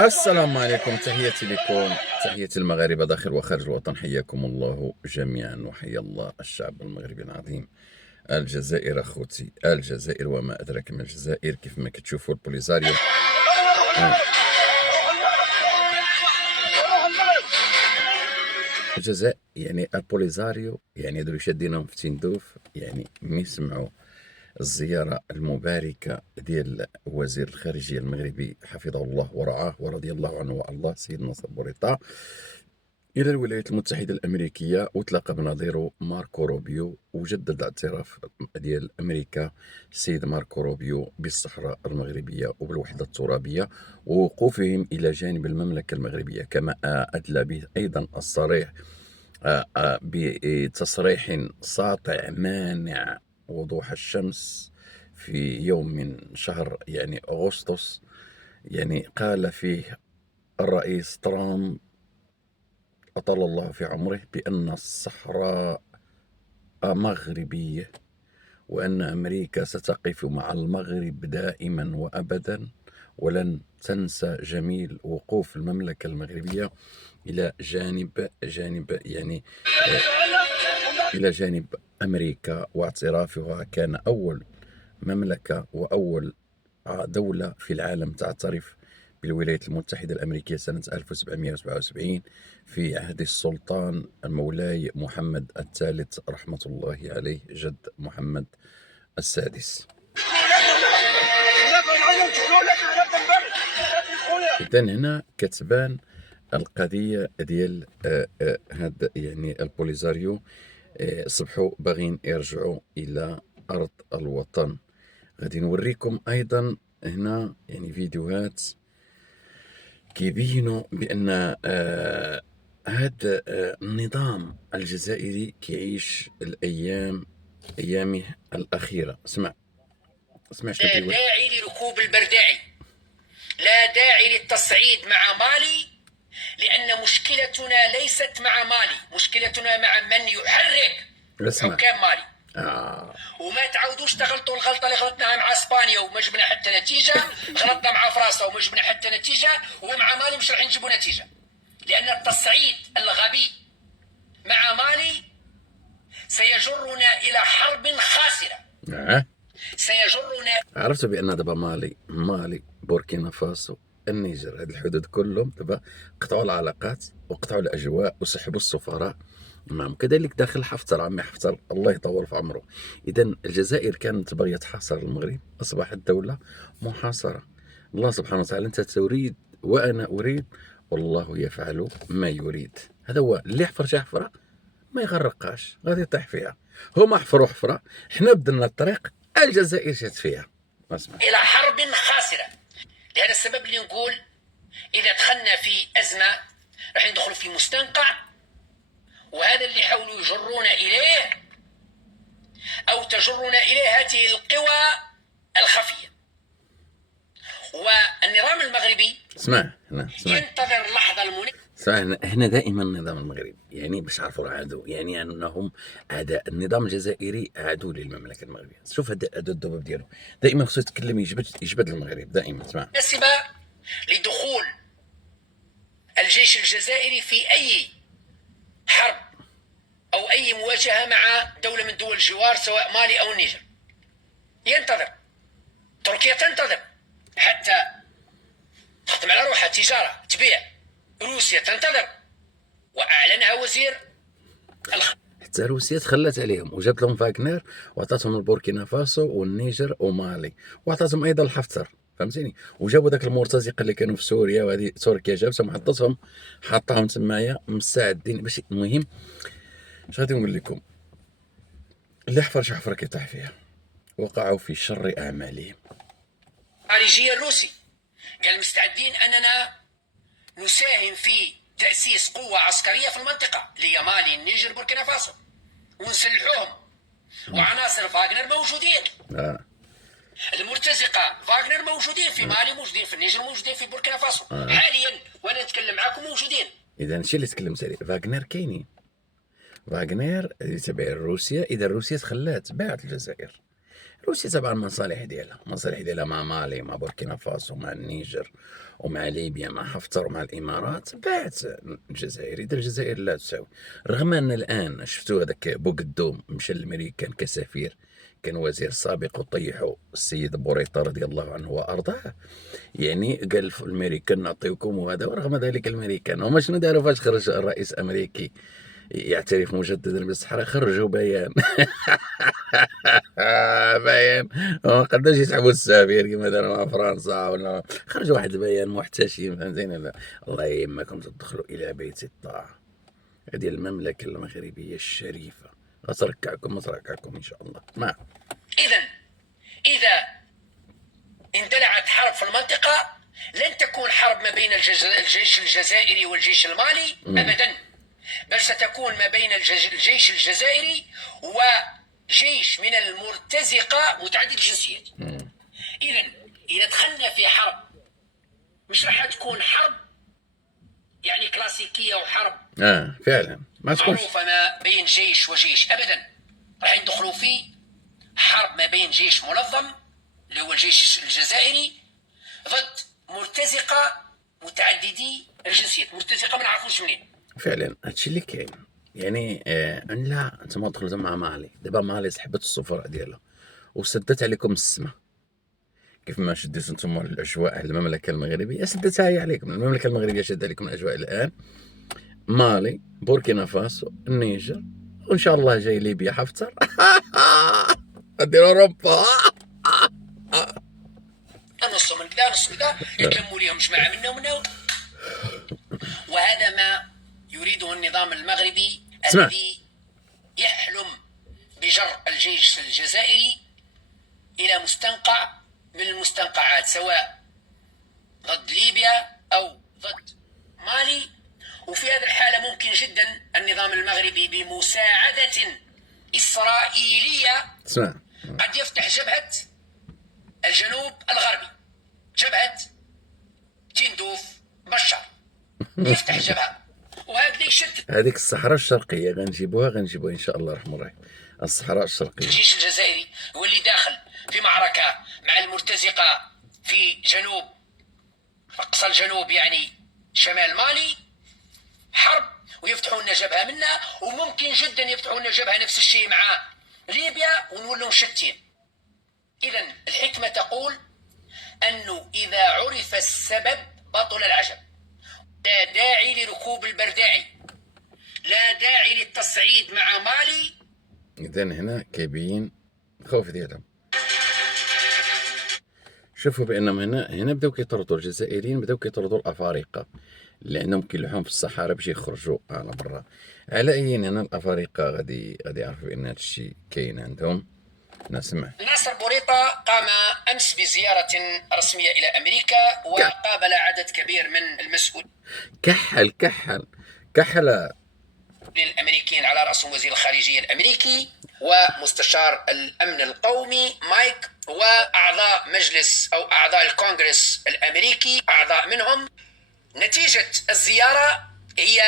السلام عليكم، تحياتي لكم، تحياتي المغاربة داخل وخارج الوطن، حياكم الله جميعا وحيا الله الشعب المغربي العظيم. الجزائر أخوتي، الجزائر وما أدراك ما الجزائر. كيف ما كتشوفوا البوليزاريو الجزائر، يعني البوليزاريو، يعني هادو شادينهم في تندوف، يعني مي سمعوا الزيارة المباركة ديال وزير الخارجية المغربي حفظه الله ورعاه ورضي الله عنه والله سيد ناصر بوريطة إلى الولايات المتحدة الأمريكية، وتلاقى بنظيره ماركو روبيو، وجدد اعتراف ديال أمريكا السيد ماركو روبيو بالصحراء المغربية وبالوحدة الترابية ووقوفهم إلى جانب المملكة المغربية، كما أدلى به أيضا الصريح بتصريح ساطع مانع وضوح الشمس في يوم من شهر يعني أغسطس. يعني قال فيه الرئيس ترامب أطال الله في عمره بأن الصحراء مغربية، وأن أمريكا ستقف مع المغرب دائما وأبدا، ولن تنسى جميل وقوف المملكة المغربية إلى جانب يعني إلى جانب أمريكا، واعترافها كان أول مملكة وأول دولة في العالم تعترف بالولايات المتحدة الأمريكية سنة 1777 في عهد السلطان مولاي محمد الثالث رحمة الله عليه، جد محمد السادس. إذا هنا كتبان القضية ديال هاد يعني البوليزاريو صبحوا باغين يرجعوا إلى أرض الوطن. غادي نوريكم أيضا هنا يعني فيديوهات كيبينوا بأن هذا النظام الجزائري كيعيش أيامه الأخيرة. اسمع شنو لا كيقول. داعي لركوب البرداعي، لا داعي للتصعيد مع مالي، لأن مشكلتنا ليست مع مالي، مشكلتنا مع من يحرك اسمع. حكام مالي. آه. وما تعودوش تغلطوا الغلطة اللي غلطناها مع اسبانيا وما جبنا حتى نتيجة، غلطنا مع فرنسا وما جبنا حتى نتيجة، ومع مالي مش راح نجيبوا نتيجة، لأن التصعيد الغبي مع مالي سيجرنا إلى حرب خاسرة. سيجرنا. عرفت بأن دابا مالي بوركينا فاسو النيجر، هاد الحدود كلهم دابا قطعوا العلاقات وقطعوا الأجواء وسحبوا السفراء معهم، كذلك داخل حفتر، عمي حفتر الله يطول في عمره. إذا الجزائر كانت باغية تحاصر المغرب، أصبحت دولة محاصرة. الله سبحانه وتعالى أنت تريد وأنا أريد، والله يفعل ما يريد. هذا هو اللي حفر شي حفرة ما يغرقاش، غادي يطيح فيها. هما حفروا حفرة، حنا بدلنا الطريق، الجزائر جات فيها. اسمع. إلى حرب خاسرة. لهذا السبب اللي نقول إذا دخلنا في أزمة راح ندخل في مستنقع، وهذا اللي حاولوا يجرونا إليه أو تجرنا إليه هذه القوى الخفية. والنظام المغربي اسمع ينتظر اللحظة المناسبة. هنا دائما النظام المغربي يعني باش عرفوا عدو، يعني انهم اعداء. النظام الجزائري عدو للمملكه المغربيه. شوف هذا الدباب ديالو دائما خصو يتكلم يجبد المغرب دائما. اسمع. لدخول الجيش الجزائري في أي حرب أو أي مواجهة مع دولة من دول الجوار سواء مالي أو النيجر. ينتظر، تركيا تنتظر حتى تخدم على روحها تجارة تبيع، روسيا تنتظر، وأعلنها وزير حتى روسيا تخلت عليهم وجابت لهم فاغنر وعطاتهم البوركينا فاسو والنيجر ومالي، وعطاتهم ايضا الحفتر، فهمتيني. وجابوا ذاك المرتزقه اللي كانوا في سوريا، وهذه تركيا جابتهم حطاهم تمايا مساعدين باش. المهم اش غادي نقول لكم، اللي حفر شي حفره كيطيح فيها، وقعوا في شر اعمالهم. الخارجية الروسي قال مستعدين أننا نساهم في تأسيس قوة عسكرية في المنطقة اللي هي مالي النيجر بوركينا فاسو ونسلحوهم، وعناصر فاغنر موجودين. المرتزقة فاغنر موجودين في مالي، موجودين في النيجر، موجودين في بوركينا فاسو حاليا وانا نتكلم معكم موجودين. اذا الشيء اللي تكلمت عليه فاغنر كاينين، فاغنر اللي تبع روسيا. اذا روسيا تخلات باعت الجزائر، روسيا طبعا مصالح ديالها مع مالي، مع بوركينا فاسو، مع النيجر، ومع ليبيا، مع حفتر، ومع الامارات. باعت الجزائر، اذا الجزائر لا تساوي. رغم ان الان شفتوا هذاك بوغدو مشى للامريكان كسفير، كان وزير سابق، وطيحوا السيد بوريطه رضي الله عنه وارضاه. يعني قال الامريكان نعطيكم وهذا، ورغم ذلك الامريكان هما شنو داروا فاش خرج الرئيس الامريكي يعترف مجددا بالصحراء؟ خرجوا بيان. بيان ما قداش يسحبوا السفير كما داروا مع فرنسا، ولا خرجوا واحد البيان محتشم، فهمتيني؟ الله يهمكم تدخلوا الى بيت الطاعه. هذه المملكه المغربيه الشريفه غتركعكم وتركعكم ان شاء الله. ما إذا اندلعت حرب في المنطقة لن تكون حرب ما بين الجيش الجزائري والجيش المالي أبدا، بل ستكون ما بين الجيش الجزائري وجيش من المرتزقة متعدد الجنسيات. إذا دخلنا في حرب مش راح تكون حرب يعني كلاسيكية وحرب فعلا ما تكونش معروفة ما بين جيش وجيش أبدا. راح يدخلوا في حرب ما بين جيش منظم اللي هو الجيش الجزائري ضد مرتزقة متعددي الجنسيات. مرتزقة ما نعرفوش منين. فعلا هادشي اللي كاين. يعني ان لا انتما دخلتوا مع مالي، دابا مالي سحبت السفراء ديالها وسدت عليكم السما. كيف ما شديتوا نتوما الاجواء المملكه المغربيه، سدتها هي عليكم. المملكه المغربيه شادة عليكم الاجواء الان. مالي، بوركينا فاسو، النيجر، وان شاء الله جاي ليبيا حفتر. نديروا اوروبا. نص من كذا نص كذا، يتلموا ليهم جماعة منا ومنا. وهذا ما يريده النظام المغربي الذي يحلم بجر الجيش الجزائري إلى مستنقع من المستنقعات، سواء ضد ليبيا أو ضد مالي. وفي هذه الحالة ممكن جدا النظام المغربي بمساعدة إسرائيلية قد يفتح جبهة الجنوب الغربي، جبهة تندوف بشار، يفتح جبهة وهكذا يشتت. هذيك الصحراء الشرقية غنجيبوها ان شاء الله الرحمن الرحيم. الصحراء الشرقية. الجيش الجزائري هو اللي داخل في معركة مع المرتزقة في جنوب أقصى الجنوب، يعني شمال مالي، حرب ويفتحوا لنا جبهة منا، وممكن جدا يفتحوا لنا جبهة نفس الشيء مع ليبيا ونولوا مشتين. إذا الحكمة تقول أنه إذا عرف السبب بطل العجب. لا داعي لركوب البرداعي، لا داعي للتصعيد مع مالي. إذا هنا كايبين خوف ديالهم. شوفوا بأنهم هنا بداو كيطردوا الجزائريين، بداو كيطردوا الأفارقة اللي عندهم كيلوحون في الصحراء باش يخرجوا على برا. على أي هنا الأفارقة غادي يعرفوا بأن هادشي كاين عندهم. نسمع. ناصر بوريطة قام أمس بزيارة رسمية إلى أمريكا وقابل عدد كبير من المسؤولين. كحل الأمريكيين على رأسهم وزير الخارجية الأمريكي ومستشار الأمن القومي مايك، وأعضاء مجلس أو أعضاء الكونغرس الأمريكي أعضاء منهم. نتيجة الزيارة هي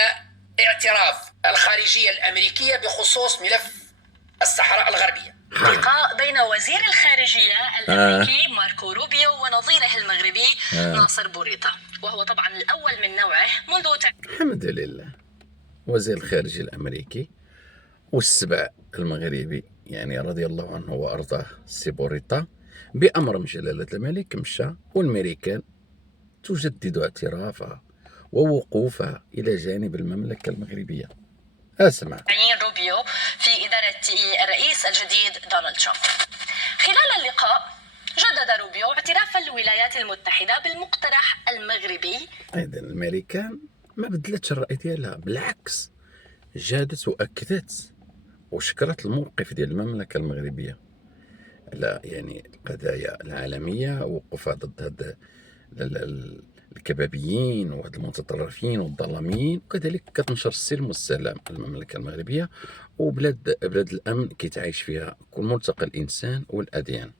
اعتراف الخارجية الأمريكية بخصوص ملف الصحراء الغربية. لقاء بين وزير الخارجية الأمريكي ماركو روبيو ونظيره المغربي ناصر بوريطة، وهو طبعا الأول من نوعه منذ الحمد لله. وزير الخارجية الأمريكي والسبع المغربي، يعني رضي الله عنه وأرضاه، سي بوريطة، بأمر من جلالة الملك مشى، والأمريكان تجدد اعترافها ووقوفها إلى جانب المملكة المغربية. أسمع. روبيو في إدارة الرئيس الجديد دونالد ترامب. خلال اللقاء جدد روبيو اعتراف الولايات المتحدة بالمقترح المغربي. أيضا الأمريكان ما بدلتش الرأي ديالها، بالعكس جادت وأكدت وشكرت الموقف ديال المملكة المغربية على يعني القضايا العالمية، ووقفها ضد هاد الكبابيين وهاد المتطرفين والظلاميين، وكذلك كتنشر السلم والسلام في المملكة المغربية، وبلاد الأمن كيتعايش فيها كل ملتقى الإنسان والأديان.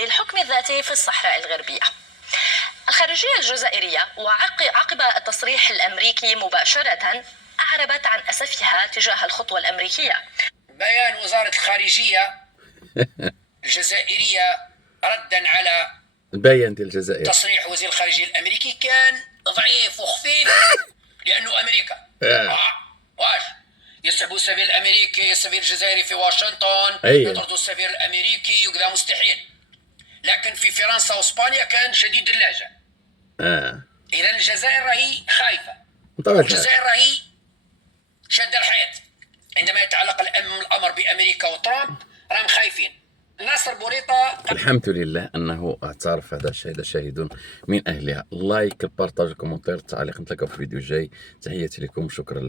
للحكم الذاتي في الصحراء الغربية. الخارجية الجزائرية وعقب التصريح الأمريكي مباشرة أعربت عن أسفها تجاه الخطوة الأمريكية. بيان وزارة الخارجية الجزائرية ردا على البيان ديال الجزائر. تصريح وزير الخارجية الأمريكي كان ضعيف وخفيف لأنه أمريكا. واش يسحبوا السفير الأمريكي، السفير الجزائري في واشنطن، يطردوا السفير الأمريكي وكذا، مستحيل. لكن في فرنسا واسبانيا كان شديد اللهجة. إذا الجزائر راهي خايفة، الجزائر راهي شادة الحياة. عندما يتعلق الأمر بأمريكا وترامب راهم خايفين. ناصر بوريطة الحمد لله أنه اعترف، هذا شاهد من أهلها. لايك، البارطاج، الكومنتير، التعليق. نتلاقاو في الفيديو الجاي. تحياتي لكم، شكرا لكم.